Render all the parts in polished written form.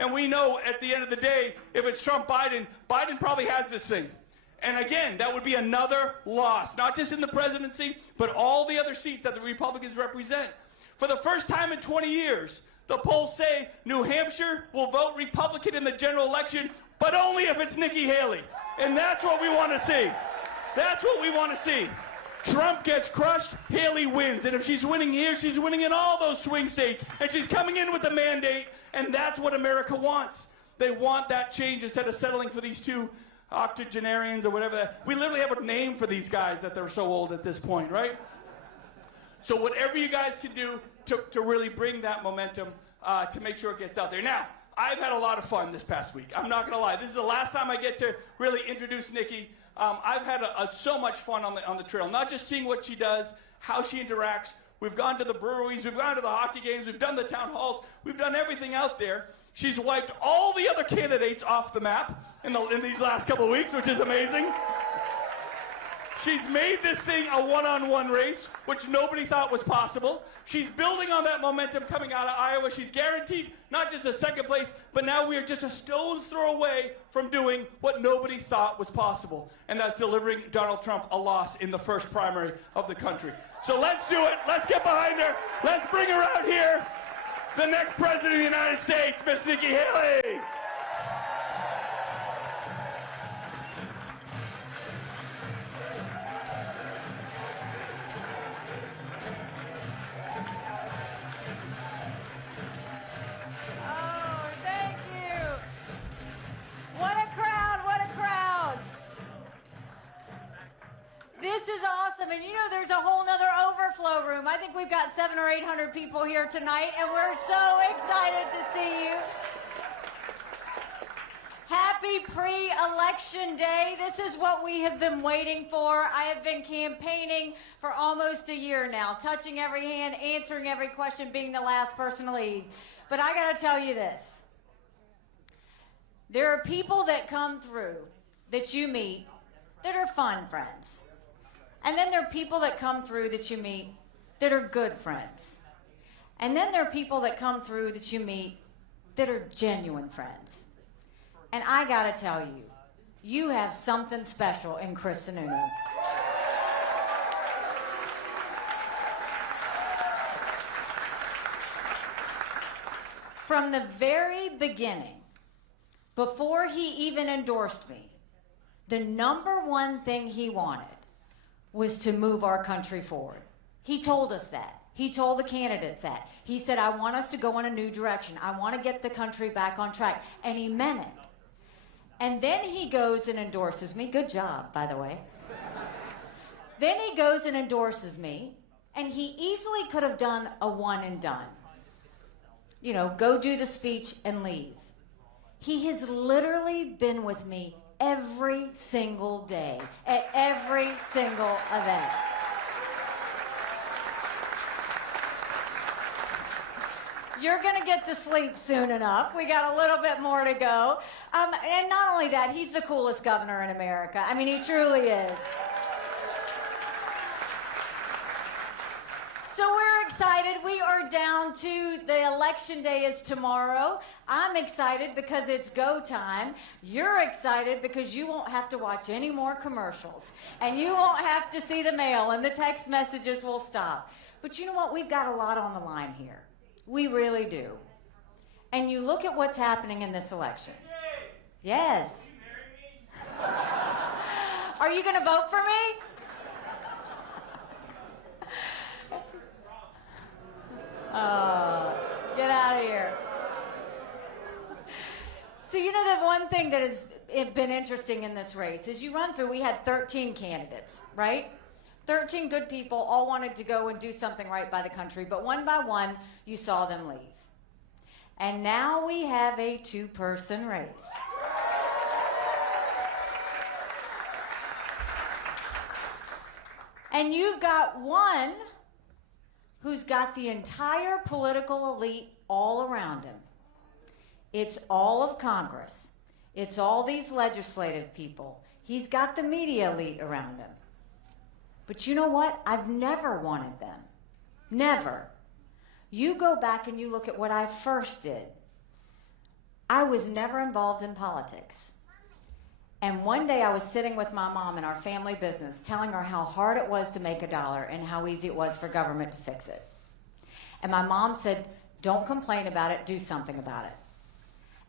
And we know at the end of the day, if it's Trump, Biden probably has this thing. And again, that would be another loss, not just in the presidency, but all the other seats that the Republicans represent. For the first time in 20 years, the polls say New Hampshire will vote Republican in the general election, but only if it's Nikki Haley. And that's what we want to see. That's what we want to see. Trump gets crushed, Haley wins. And if she's winning here, she's winning in all those swing states. And she's coming in with the mandate, and that's what America wants. They want that change instead of settling for these two octogenarians or whatever. We literally have a name for these guys that they're so old at this point, right? So whatever you guys can do to really bring that momentum to make sure it gets out there. Now, I've had a lot of fun this past week. I'm not going to lie. This is the last time I get to really introduce Nikki. I've had so much fun on the trail, not just seeing what she does, how she interacts. We've gone to the breweries. We've gone to the hockey games. We've done the town halls. We've done everything out there. She's wiped all the other candidates off the map in these last couple of weeks, which is amazing. She's made this thing a one-on-one race, which nobody thought was possible. She's building on that momentum coming out of Iowa. She's guaranteed not just a second place, but now we are just a stone's throw away from doing what nobody thought was possible, and that's delivering Donald Trump a loss in the first primary of the country. So let's do it. Let's get behind her. Let's bring her out here. The next president of the United States, Miss Nikki Haley. This is awesome, and you know there's a whole nother overflow room. I think we've got 700 or 800 people here tonight, and we're so excited to see you. Happy pre-election day. This is what we have been waiting for. I have been campaigning for almost a year now, touching every hand, answering every question, being the last person to leave. But I got to tell you this. There are people that come through that you meet that are fun friends. And then there are people that come through that you meet that are good friends. And then there are people that come through that you meet that are genuine friends. And I gotta tell you, you have something special in Chris Sununu. From the very beginning, before he even endorsed me, the number one thing he wanted was to move our country forward. He told us that. He told the candidates that. He said, I want us to go in a new direction. I want to get the country back on track. And he meant it. And then he goes and endorses me. Good job, by the way. Then he goes and endorses me, and he easily could have done a one and done. You know, go do the speech and leave. He has literally been with me every single day, at every single event. You're gonna get to sleep soon enough. We got a little bit more to go. And not only that, he's the coolest governor in America. I mean, he truly is. So we're excited. We are down to the election day is tomorrow. I'm excited because it's go time. You're excited because you won't have to watch any more commercials. And you won't have to see the mail, and the text messages will stop. But you know what? We've got a lot on the line here. We really do. And you look at what's happening in this election. Yes. Are you going to vote for me? Oh, get out of here. So you know the one thing that has been interesting in this race is you run through, we had 13 candidates, right? 13 good people all wanted to go and do something right by the country, but one by one, you saw them leave. And now we have a two-person race. And you've got one who's got the entire political elite all around him. It's all of Congress. It's all these legislative people. He's got the media elite around him. But you know what? I've never wanted them. Never. You go back and you look at what I first did. I was never involved in politics. And one day I was sitting with my mom in our family business, telling her how hard it was to make a dollar and how easy it was for government to fix it. And my mom said, don't complain about it, do something about it.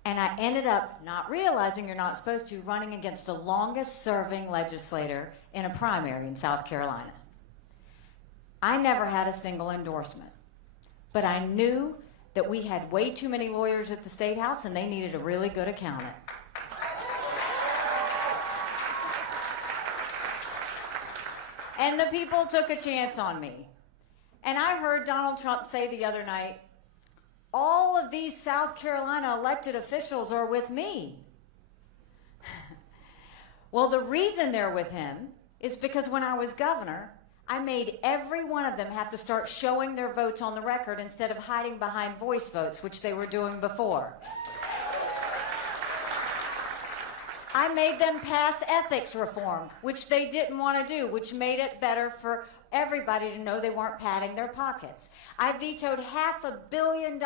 And I ended up, not realizing you're not supposed to, running against the longest serving legislator in a primary in South Carolina. I never had a single endorsement, but I knew that we had way too many lawyers at the State House and they needed a really good accountant. And the people took a chance on me. And I heard Donald Trump say the other night, all of these South Carolina elected officials are with me. Well, the reason they're with him is because when I was governor, I made every one of them have to start showing their votes on the record instead of hiding behind voice votes, which they were doing before. I made them pass ethics reform, which they didn't want to do, which made it better for everybody to know they weren't padding their pockets. I vetoed $500 million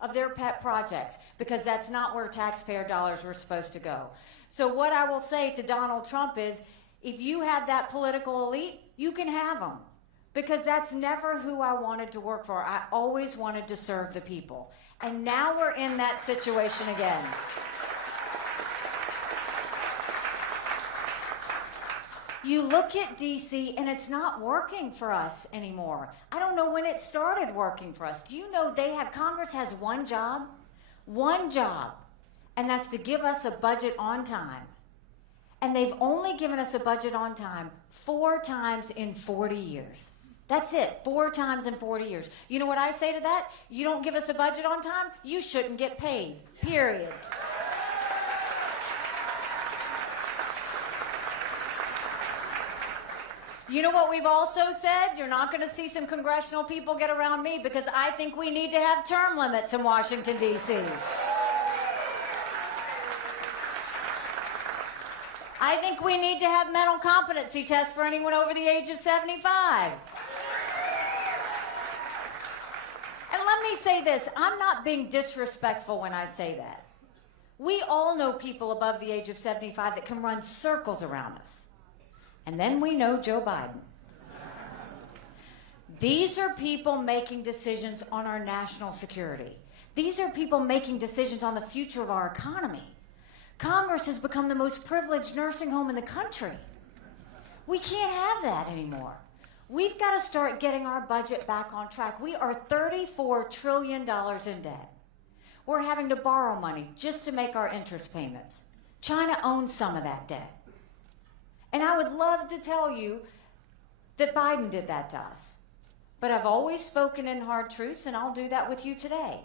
of their pet projects because that's not where taxpayer dollars were supposed to go. So what I will say to Donald Trump is, if you have that political elite, you can have them, because that's never who I wanted to work for. I always wanted to serve the people. And now we're in that situation again. You look at DC and it's not working for us anymore. I don't know when it started working for us. Do you know Congress has one job, and that's to give us a budget on time. And they've only given us a budget on time 4 times in 40 years. That's it, 4 times in 40 years. You know what I say to that? You don't give us a budget on time, you shouldn't get paid, period. You know what we've also said? You're not going to see some congressional people get around me because I think we need to have term limits in Washington, D.C. I think we need to have mental competency tests for anyone over the age of 75. And let me say this, I'm not being disrespectful when I say that. We all know people above the age of 75 that can run circles around us. And then we know Joe Biden. These are people making decisions on our national security. These are people making decisions on the future of our economy. Congress has become the most privileged nursing home in the country. We can't have that anymore. We've got to start getting our budget back on track. We are $34 trillion in debt. We're having to borrow money just to make our interest payments. China owns some of that debt. And I would love to tell you that Biden did that to us. But I've always spoken in hard truths, and I'll do that with you today.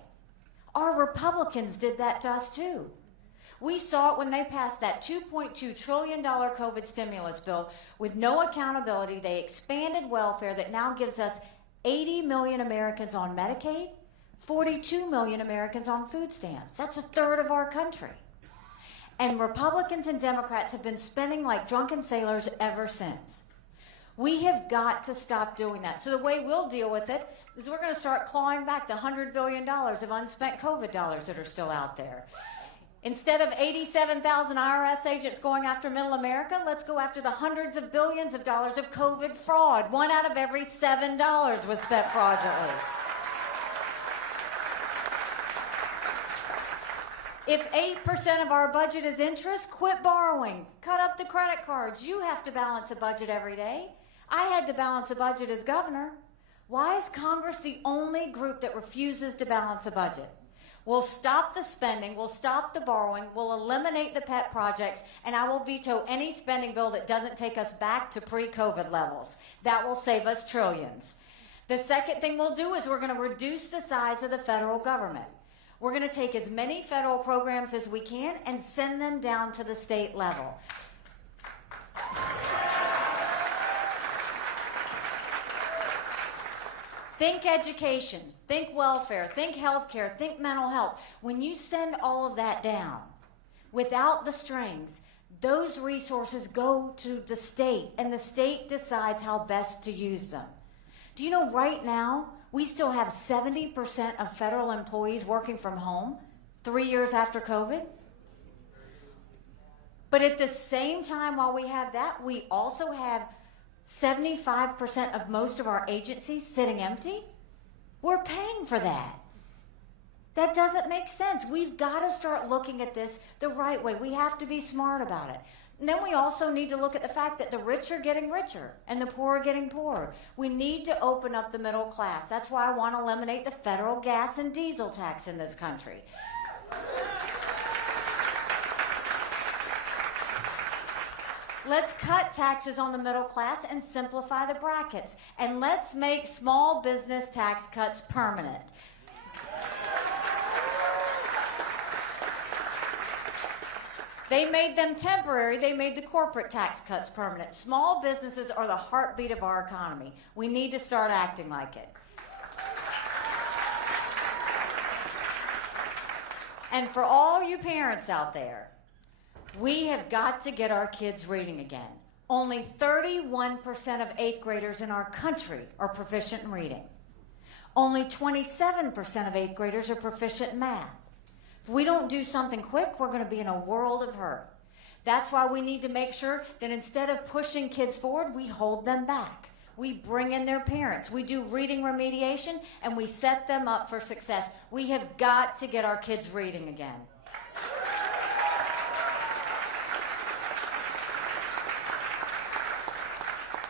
Our Republicans did that to us too. We saw it when they passed that $2.2 trillion COVID stimulus bill with no accountability. They expanded welfare that now gives us 80 million Americans on Medicaid, 42 million Americans on food stamps. That's a third of our country. And Republicans and Democrats have been spending like drunken sailors ever since. We have got to stop doing that. So the way we'll deal with it is we're going to start clawing back the $100 billion of unspent COVID dollars that are still out there. Instead of 87,000 IRS agents going after middle America, let's go after the hundreds of billions of dollars of COVID fraud. 1 out of every $7 was spent fraudulently. If 8% of our budget is interest, quit borrowing. Cut up the credit cards. You have to balance a budget every day. I had to balance a budget as governor. Why is Congress the only group that refuses to balance a budget? We'll stop the spending, we'll stop the borrowing, we'll eliminate the pet projects, and I will veto any spending bill that doesn't take us back to pre-COVID levels. That will save us trillions. The second thing we'll do is we're going to reduce the size of the federal government. We're going to take as many federal programs as we can and send them down to the state level. Think education, think welfare, think healthcare, think mental health. When you send all of that down without the strings, those resources go to the state, and the state decides how best to use them. Do you know right now, we still have 70% of federal employees working from home? 3 years after COVID. But at the same time, while we have that, we also have 75% of most of our agencies sitting empty. We're paying for that. That doesn't make sense. We've got to start looking at this the right way. We have to be smart about it. And then we also need to look at the fact that the rich are getting richer and the poor are getting poorer. We need to open up the middle class. That's why I want to eliminate the federal gas and diesel tax in this country. Let's cut taxes on the middle class and simplify the brackets. And let's make small business tax cuts permanent. They made them temporary. They made the corporate tax cuts permanent. Small businesses are the heartbeat of our economy. We need to start acting like it. And for all you parents out there, we have got to get our kids reading again. Only 31% of 8th graders in our country are proficient in reading. Only 27% of 8th graders are proficient in math. If we don't do something quick, we're going to be in a world of hurt. That's why we need to make sure that instead of pushing kids forward, we hold them back. We bring in their parents. We do reading remediation, and we set them up for success. We have got to get our kids reading again.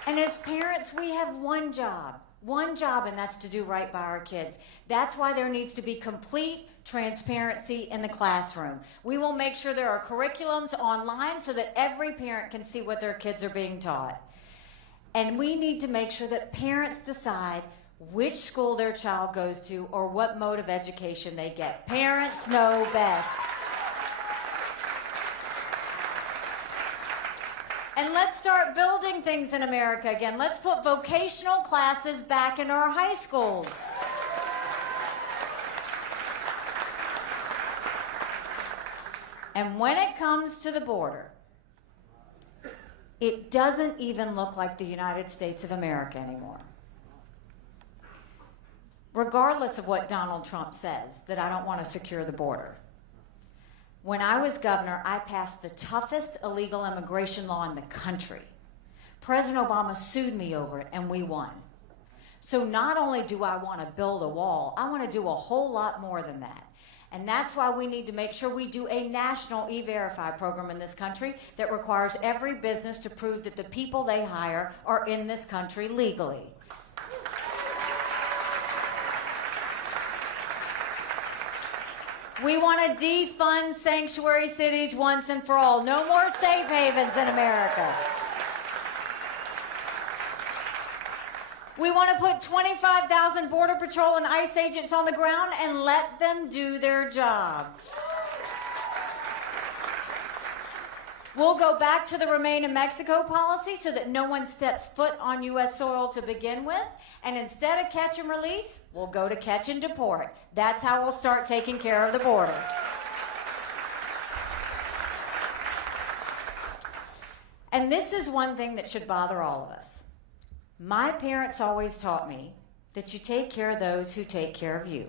And as parents, we have one job, and that's to do right by our kids. That's why there needs to be complete transparency in the classroom. We will make sure there are curriculums online so that every parent can see what their kids are being taught. And we need to make sure that parents decide which school their child goes to or what mode of education they get. Parents know best. And let's start building things in America again. Let's put vocational classes back in our high schools. And when it comes to the border, it doesn't even look like the United States of America anymore. Regardless of what Donald Trump says, that I don't want to secure the border. When I was governor, I passed the toughest illegal immigration law in the country. President Obama sued me over it, and we won. So not only do I want to build a wall, I want to do a whole lot more than that. And that's why we need to make sure we do a national E-Verify program in this country that requires every business to prove that the people they hire are in this country legally. We want to defund sanctuary cities once and for all. No more safe havens in America. We want to put 25,000 Border Patrol and ICE agents on the ground and let them do their job. We'll go back to the Remain in Mexico policy so that no one steps foot on U.S. soil to begin with. And instead of catch and release, we'll go to catch and deport. That's how we'll start taking care of the border. And this is one thing that should bother all of us. My parents always taught me that you take care of those who take care of you.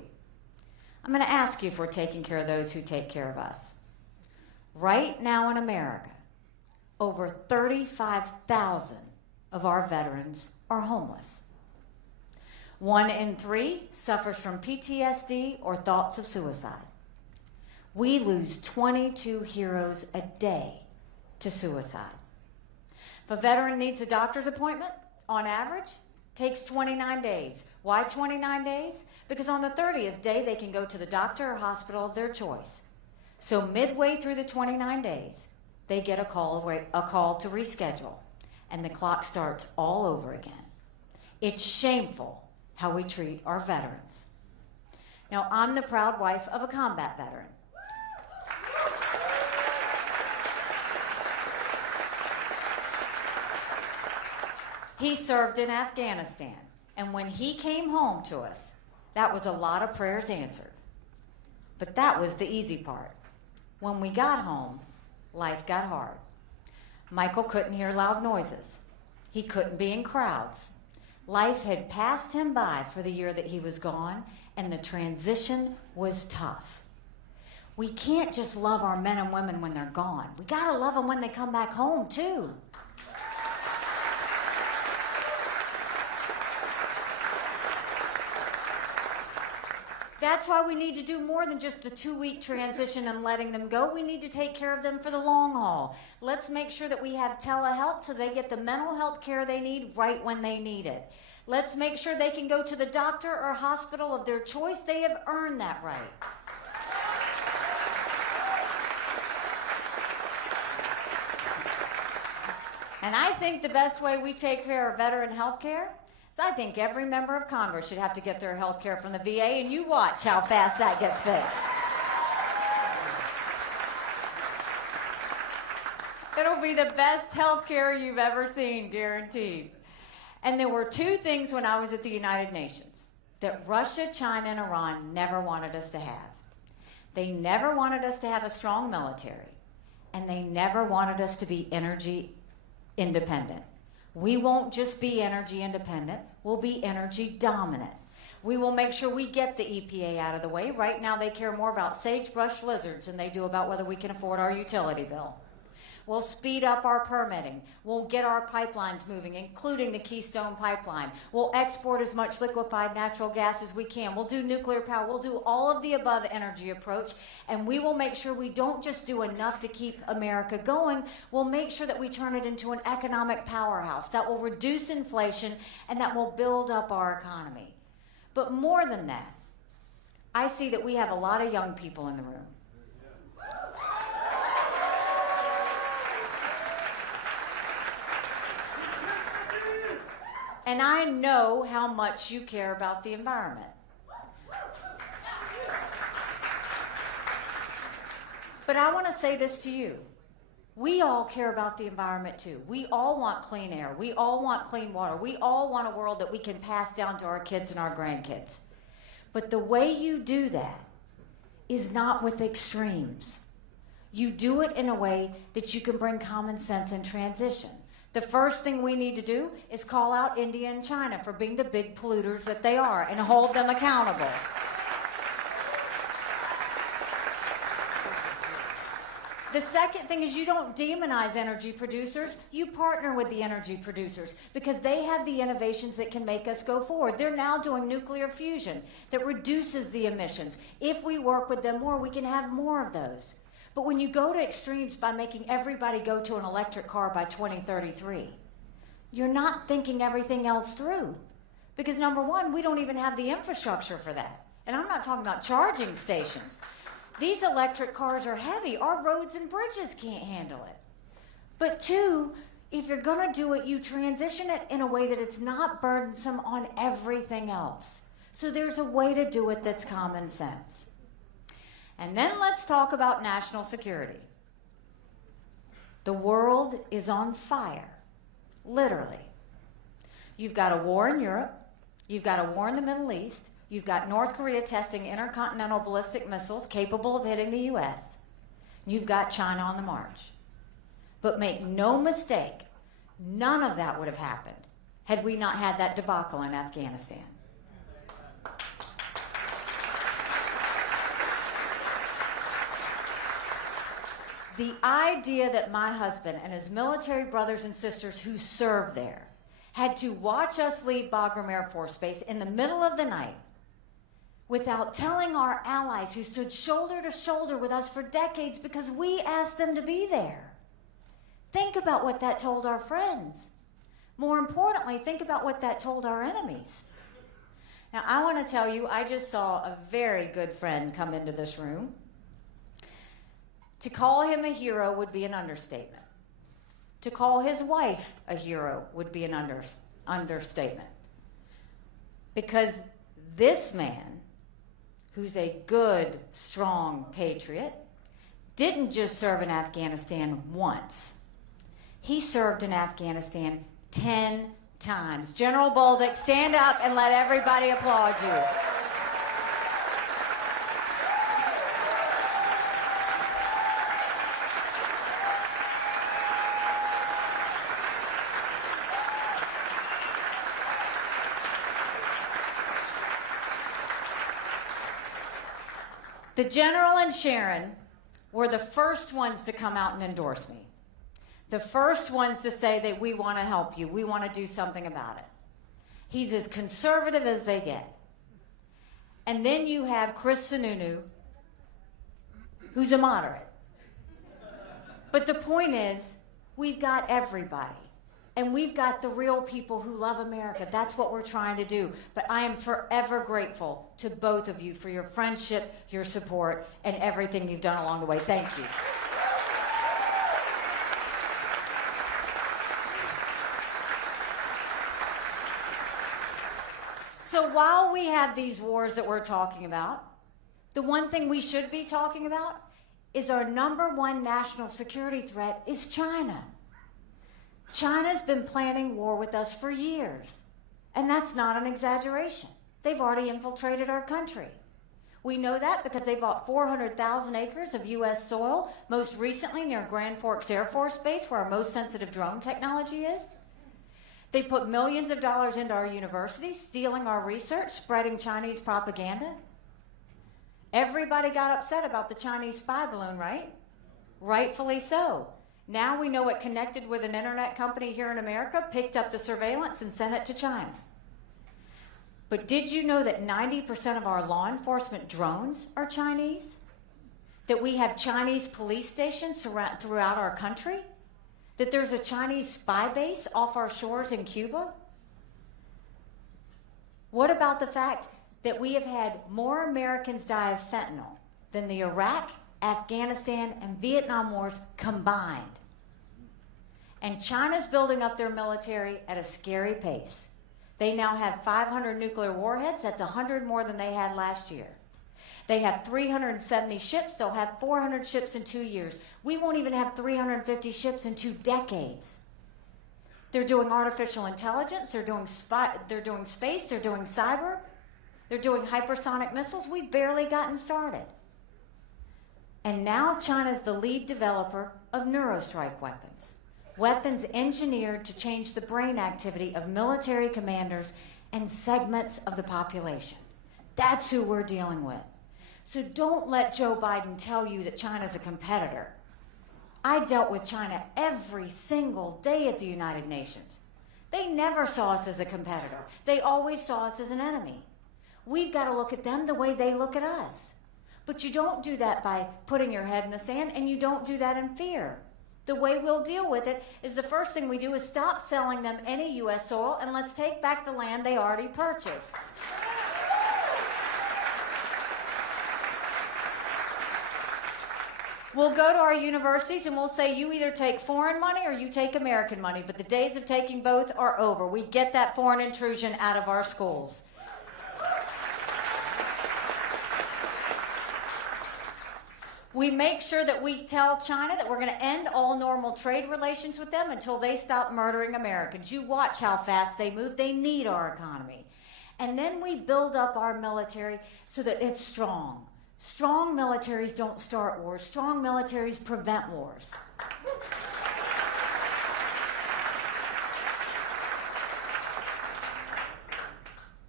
I'm going to ask you if we're taking care of those who take care of us. Right now in America, over 35,000 of our veterans are homeless. 1 in 3 suffers from PTSD or thoughts of suicide. We lose 22 heroes a day to suicide. If a veteran needs a doctor's appointment, on average, takes 29 days. Why 29 days? Because on the 30th day, they can go to the doctor or hospital of their choice. So midway through the 29 days, they get a call to reschedule, and the clock starts all over again. It's shameful how we treat our veterans. Now, I'm the proud wife of a combat veteran. He served in Afghanistan, and when he came home to us, that was a lot of prayers answered. But that was the easy part. When we got home, life got hard. Michael couldn't hear loud noises. He couldn't be in crowds. Life had passed him by for the year that he was gone, and the transition was tough. we can't just love our men and women when they're gone. We gotta love them when they come back home too. That's why we need to do more than just the 2-week transition and letting them go. We need to take care of them for the long haul. Let's make sure that we have telehealth so they get the mental health care they need right when they need it. Let's make sure they can go to the doctor or hospital of their choice. They have earned that right. And I think the best way we take care of veteran health care, I think every member of Congress should have to get their health care from the VA, and you watch how fast that gets fixed. It'll be the best health care you've ever seen, guaranteed. And there were 2 things when I was at the United Nations that Russia, China, and Iran never wanted us to have. They never wanted us to have a strong military, and they never wanted us to be energy independent. We won't just be energy independent, we'll be energy dominant. We will make sure we get the EPA out of the way. Right now they care more about sagebrush lizards than they do about whether we can afford our utility bill. We'll speed up our permitting. We'll get our pipelines moving, including the Keystone Pipeline. We'll export as much liquefied natural gas as we can. We'll do nuclear power. We'll do all of the above energy approach, and we will make sure we don't just do enough to keep America going. We'll make sure that we turn it into an economic powerhouse that will reduce inflation and that will build up our economy. But more than that, I see that we have a lot of young people in the room. And I know how much you care about the environment. But I want to say this to you. We all care about the environment too. We all want clean air. We all want clean water. We all want a world that we can pass down to our kids and our grandkids. But the way you do that is not with extremes. You do it in a way that you can bring common sense and transition. The first thing we need to do is call out India and China for being the big polluters that they are and hold them accountable. The second thing is you don't demonize energy producers, you partner with the energy producers because they have the innovations that can make us go forward. They're now doing nuclear fusion that reduces the emissions. If we work with them more, we can have more of those. But when you go to extremes by making everybody go to an electric car by 2033, you're not thinking everything else through. Because number one, we don't even have the infrastructure for that. And I'm not talking about charging stations. These electric cars are heavy. Our roads and bridges can't handle it. But two, if you're gonna do it, you transition it in a way that it's not burdensome on everything else. So there's a way to do it that's common sense. And then let's talk about national security. The world is on fire, literally. You've got a war in Europe, you've got a war in the Middle East, you've got North Korea testing intercontinental ballistic missiles capable of hitting the US, you've got China on the march. But make no mistake, none of that would have happened had we not had that debacle in Afghanistan. The idea that my husband and his military brothers and sisters who served there had to watch us leave Bagram Air Force Base in the middle of the night without telling our allies who stood shoulder to shoulder with us for decades because we asked them to be there. Think about what that told our friends. More importantly, think about what that told our enemies. Now, I want to tell you, I just saw a very good friend come into this room. To call him a hero would be an understatement. To call his wife a hero would be an understatement. Because this man, who's a good, strong patriot, didn't just serve in Afghanistan once. He served in Afghanistan 10 times. General Bolduc, stand up and let everybody applaud you. The General and Sharon were the first ones to come out and endorse me. The first ones to say that we want to help you. We want to do something about it. He's as conservative as they get. And then you have Chris Sununu, who's a moderate. But the point is, we've got everybody. And we've got the real people who love America. That's what we're trying to do. But I am forever grateful to both of you for your friendship, your support, and everything you've done along the way. Thank you. So while we have these wars that we're talking about, the one thing we should be talking about is our #1 national security threat is China. China's been planning war with us for years, and that's not an exaggeration. They've already infiltrated our country. We know that because they bought 400,000 acres of U.S. soil, most recently near Grand Forks Air Force Base, where our most sensitive drone technology is. They put millions of dollars into our universities, stealing our research, spreading Chinese propaganda. Everybody got upset about the Chinese spy balloon, right? Rightfully so. Now we know it connected with an internet company here in America, picked up the surveillance and sent it to China. But did you know that 90% of our law enforcement drones are Chinese? That we have Chinese police stations throughout our country? That there's a Chinese spy base off our shores in Cuba? What about the fact that we have had more Americans die of fentanyl than the Iraq, Afghanistan, and Vietnam wars combined? And China's building up their military at a scary pace. They now have 500 nuclear warheads. That's 100 more than they had last year. They have 370 ships. They'll have 400 ships in 2 years. We won't even have 350 ships in 2 decades. They're doing artificial intelligence. They're doing space. They're doing cyber. They're doing hypersonic missiles. We've barely gotten started. And now China's the lead developer of neurostrike weapons. Weapons engineered to change the brain activity of military commanders and segments of the population. That's who we're dealing with. So don't let Joe Biden tell you that China's a competitor. I dealt with China every single day at the United Nations. They never saw us as a competitor. They always saw us as an enemy. We've got to look at them the way they look at us. But you don't do that by putting your head in the sand, and you don't do that in fear. The way we'll deal with it is the first thing we do is stop selling them any U.S. soil, and let's take back the land they already purchased. We'll go to our universities and we'll say, you either take foreign money or you take American money, but the days of taking both are over. We get that foreign intrusion out of our schools. We make sure that we tell China that we're going to end all normal trade relations with them until they stop murdering Americans. You watch how fast they move. They need our economy. And then we build up our military so that it's strong. Strong militaries don't start wars. Strong militaries prevent wars.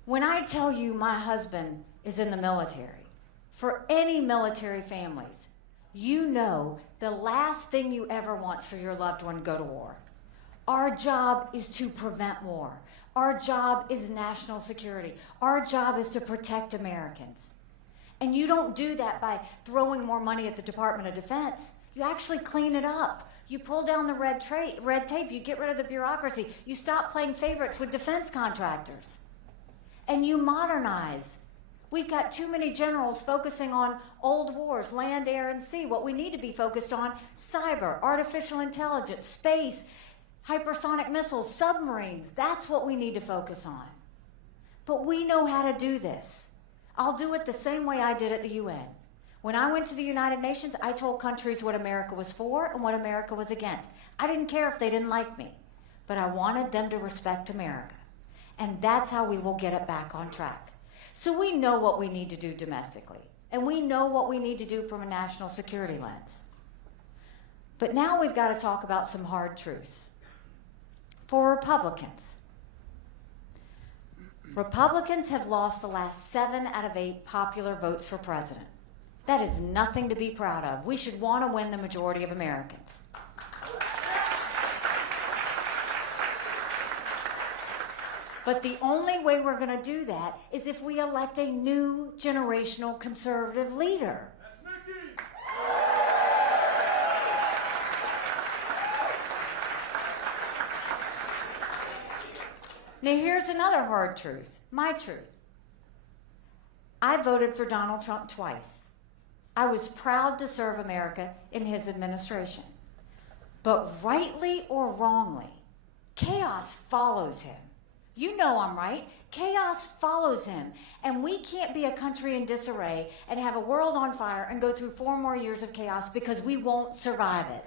When I tell you my husband is in the military, for any military families, you know the last thing you ever want for your loved one to go to war. Our job is to prevent war. Our job is national security. Our job is to protect Americans. And you don't do that by throwing more money at the Department of Defense. You actually clean it up. You pull down the red tape. You get rid of the bureaucracy. You stop playing favorites with defense contractors. And you modernize. We've got too many generals focusing on old wars, land, air, and sea. What we need to be focused on, cyber, artificial intelligence, space, hypersonic missiles, submarines. That's what we need to focus on. But we know how to do this. I'll do it the same way I did at the UN. When I went to the United Nations, I told countries what America was for and what America was against. I didn't care if they didn't like me, but I wanted them to respect America. And that's how we will get it back on track. So we know what we need to do domestically, and we know what we need to do from a national security lens. But now we've got to talk about some hard truths. For Republicans have lost the last 7 out of 8 popular votes for president. That is nothing to be proud of. We should want to win the majority of Americans. But the only way we're going to do that is if we elect a new generational conservative leader. That's Nikki. Now here's another hard truth, my truth. I voted for Donald Trump twice. I was proud to serve America in his administration. But rightly or wrongly, chaos follows him. You know I'm right. Chaos follows him. And we can't be a country in disarray and have a world on fire and go through 4 more years of chaos because we won't survive it.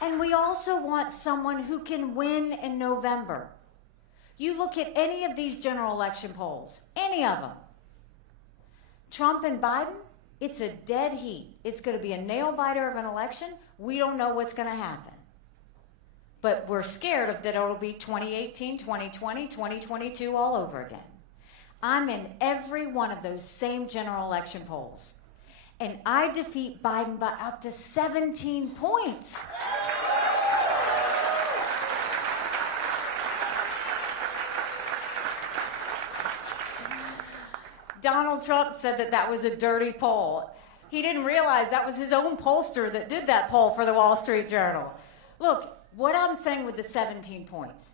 And we also want someone who can win in November. You look at any of these general election polls, any of them. Trump and Biden, it's a dead heat. It's going to be a nail-biter of an election. We don't know what's going to happen. But we're scared of that it'll be 2018, 2020, 2022 all over again. I'm in every one of those same general election polls. And I defeat Biden by up to 17 points. Donald Trump said that that was a dirty poll. He didn't realize that was his own pollster that did that poll for the Wall Street Journal. Look, what I'm saying with the 17 points,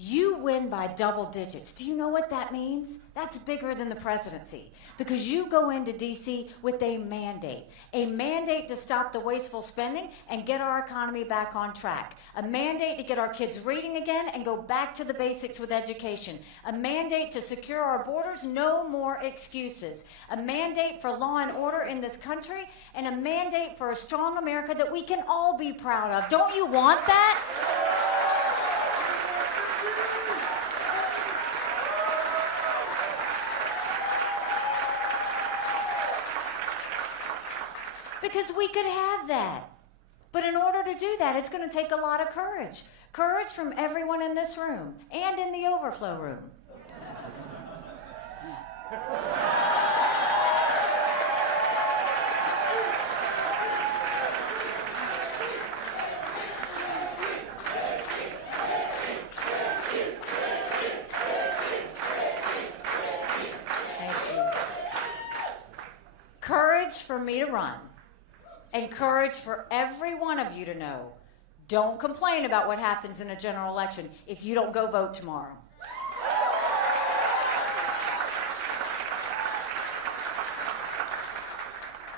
you win by double digits. Do you know what that means? That's bigger than the presidency because you go into D.C. with a mandate to stop the wasteful spending and get our economy back on track, a mandate to get our kids reading again and go back to the basics with education, a mandate to secure our borders, no more excuses, a mandate for law and order in this country, and a mandate for a strong America that we can all be proud of. Don't you want that? Because we could have that. But in order to do that, it's going to take a lot of courage. Courage from everyone in this room and in the overflow room. Thank you. Courage for me to run. And courage for every one of you to know, don't complain about what happens in a general election if you don't go vote tomorrow.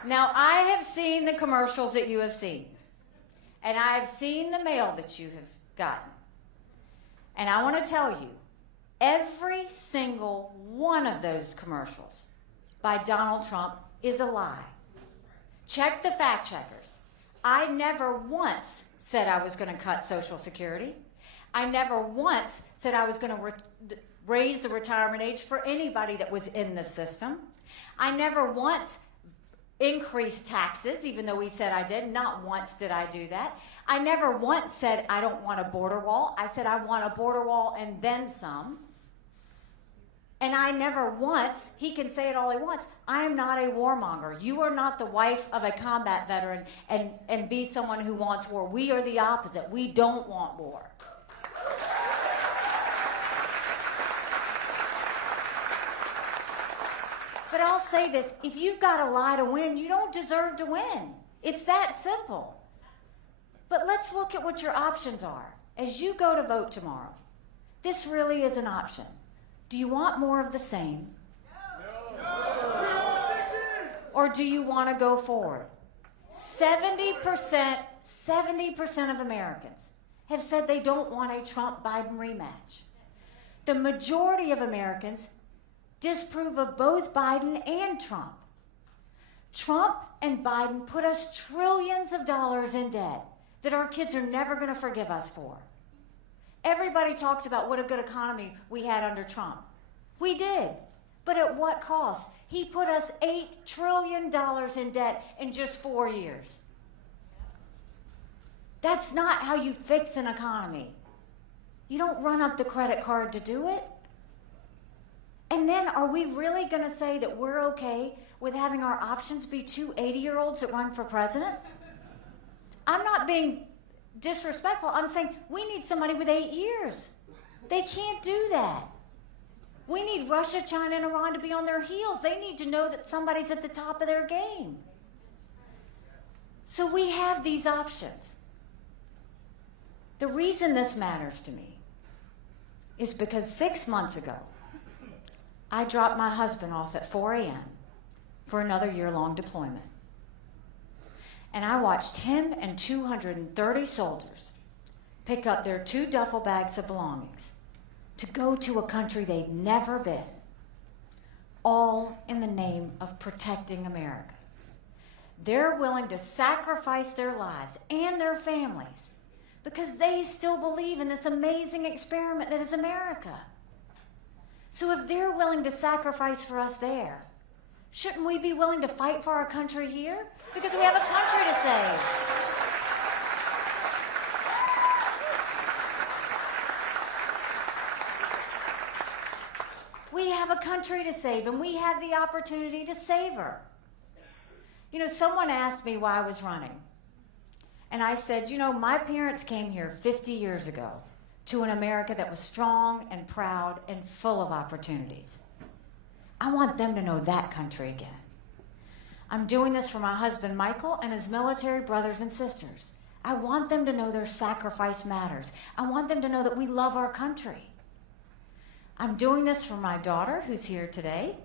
Now, I have seen the commercials that you have seen, and I have seen the mail that you have gotten. And I want to tell you, every single one of those commercials by Donald Trump is a lie. Check the fact checkers. I never once said I was going to cut Social Security. I never once said I was going to raise the retirement age for anybody that was in the system. I never once increased taxes, even though he said I did. Not once did I do that. I never once said I don't want a border wall. I said I want a border wall and then some. And I never once, he can say it all he wants, I am not a warmonger. You are not the wife of a combat veteran and be someone who wants war. We are the opposite. We don't want war. But I'll say this, if you've got to lie to win, you don't deserve to win. It's that simple. But let's look at what your options are. As you go to vote tomorrow, this really is an option. Do you want more of the same? No. Or do you want to go forward? 70% of Americans have said they don't want a Trump-Biden rematch. The majority of Americans disapprove of both Biden and Trump. Trump and Biden put us trillions of dollars in debt that our kids are never going to forgive us for. Everybody talks about what a good economy we had under Trump. We did, but at what cost? He put us $8 trillion in debt in just 4 years. That's not how you fix an economy. You don't run up the credit card to do it. And then are we really going to say that we're okay with having our options be two 80-year-olds that run for president? I'm not being disrespectful. I'm saying we need somebody with 8 years. They can't do that. We need Russia, China, and Iran to be on their heels. They need to know that somebody's at the top of their game. So we have these options. The reason this matters to me is because 6 months ago, I dropped my husband off at 4 a.m. for another year-long deployment. And I watched him and 230 soldiers pick up their 2 duffel bags of belongings to go to a country they'd never been, all in the name of protecting America. They're willing to sacrifice their lives and their families because they still believe in this amazing experiment that is America. So if they're willing to sacrifice for us there, shouldn't we be willing to fight for our country here? Because we have a country to save. We have a country to save, and we have the opportunity to save her. You know, someone asked me why I was running. And I said, you know, my parents came here 50 years ago to an America that was strong and proud and full of opportunities. I want them to know that country again. I'm doing this for my husband, Michael, and his military brothers and sisters. I want them to know their sacrifice matters. I want them to know that we love our country. I'm doing this for my daughter, who's here today,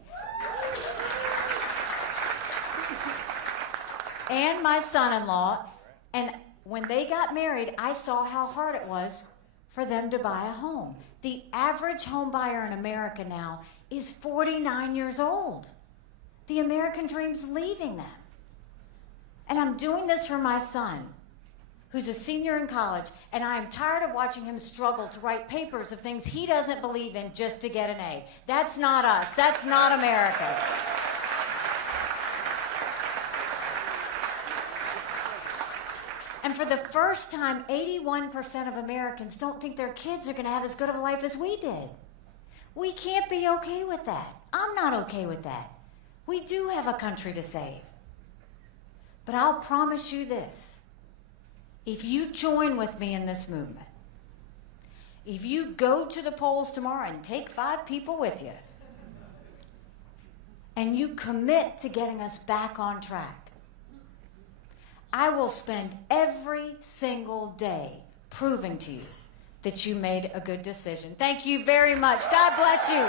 and my son-in-law. And when they got married, I saw how hard it was for them to buy a home. The average home buyer in America now is 49 years old. The American dream's leaving them. And I'm doing this for my son, who's a senior in college, and I am tired of watching him struggle to write papers of things he doesn't believe in just to get an A. That's not us. That's not America. And for the first time, 81% of Americans don't think their kids are going to have as good of a life as we did. We can't be okay with that. I'm not okay with that. We do have a country to save. But I'll promise you this. If you join with me in this movement, if you go to the polls tomorrow and take 5 people with you, and you commit to getting us back on track, I will spend every single day proving to you that you made a good decision. Thank you very much. God bless you.